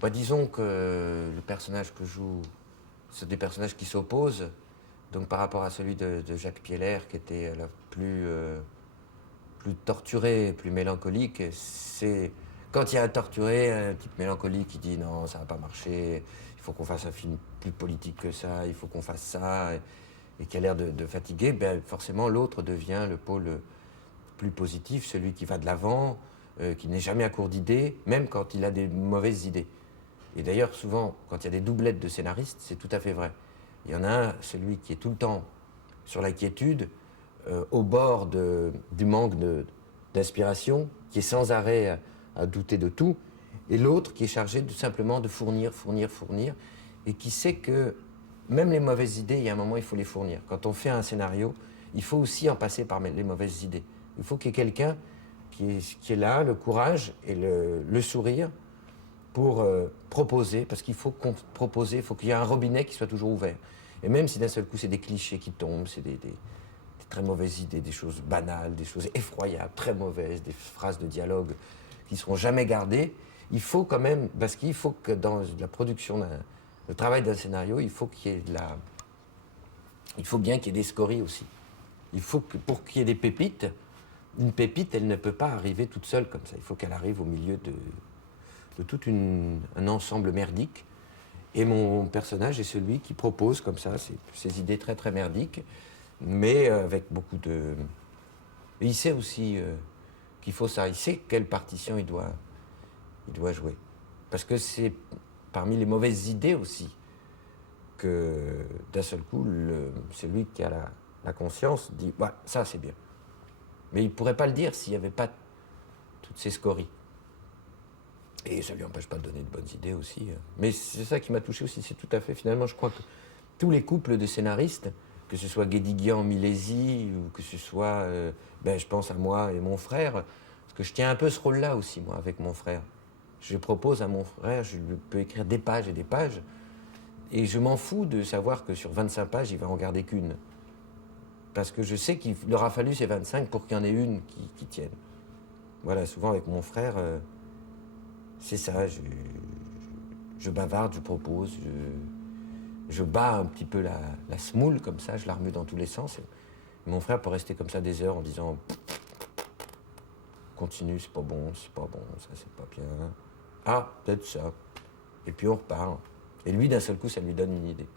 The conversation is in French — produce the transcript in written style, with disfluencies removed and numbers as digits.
Bah, disons que le personnage que je joue, c'est des personnages qui s'opposent. Donc par rapport à celui de Jacques Pieller, qui était plus torturé, plus mélancolique, c'est quand il y a un torturé, un type mélancolique qui dit non, ça va pas marcher, il faut qu'on fasse un film plus politique que ça, il faut qu'on fasse ça, et qui a l'air de fatiguer, ben forcément l'autre devient le pôle plus positif, celui qui va de l'avant, qui n'est jamais à court d'idées, même quand il a des mauvaises idées. Et d'ailleurs, souvent, quand il y a des doublettes de scénaristes, c'est tout à fait vrai. Il y en a un, celui qui est tout le temps sur la quiétude, au bord du manque d'inspiration, qui est sans arrêt à douter de tout, et l'autre qui est chargé simplement de fournir, fournir, fournir, et qui sait que même les mauvaises idées, il y a un moment, il faut les fournir. Quand on fait un scénario, il faut aussi en passer par les mauvaises idées. Il faut qu'il y ait quelqu'un qui est là, le courage et le sourire, pour proposer, parce qu'il faut proposer, il faut qu'il y ait un robinet qui soit toujours ouvert. Et même si d'un seul coup c'est des clichés qui tombent, c'est des très mauvaises idées, des choses banales, des choses effroyables, très mauvaises, des phrases de dialogue qui ne seront jamais gardées, il faut quand même, parce qu'il faut que dans la production, le travail d'un scénario, il faut qu'il y ait il faut bien qu'il y ait des scories aussi. Il faut que pour qu'il y ait des pépites, une pépite, elle ne peut pas arriver toute seule comme ça. Il faut qu'elle arrive au milieu de tout un ensemble merdique. Et mon personnage est celui qui propose comme ça ces idées très très merdiques, mais avec beaucoup de... Et il sait aussi qu'il faut ça, il sait quelle partition il doit jouer. Parce que c'est parmi les mauvaises idées aussi que d'un seul coup, celui qui a la conscience dit ouais, ça c'est bien. Mais il ne pourrait pas le dire s'il n'y avait pas toutes ces scories. Et ça ne lui empêche pas de donner de bonnes idées aussi. Mais c'est ça qui m'a touché aussi, c'est tout à fait, finalement, je crois que tous les couples de scénaristes, que ce soit Guédiguian, Milési, ou que ce soit, je pense à moi et mon frère, parce que je tiens un peu ce rôle-là aussi, moi, avec mon frère. Je propose à mon frère, je lui peux écrire des pages et des pages, et je m'en fous de savoir que sur 25 pages, il va en garder qu'une. Parce que je sais qu'il aura fallu ces 25 pour qu'il y en ait une qui tienne. Voilà, souvent avec mon frère... c'est ça, je bavarde, je propose, je bats un petit peu la semoule comme ça, je la remue dans tous les sens. Et mon frère peut rester comme ça des heures en disant continue, c'est pas bon, ça c'est pas bien. Ah, peut-être ça. Et puis on repart. Et lui, d'un seul coup, ça lui donne une idée.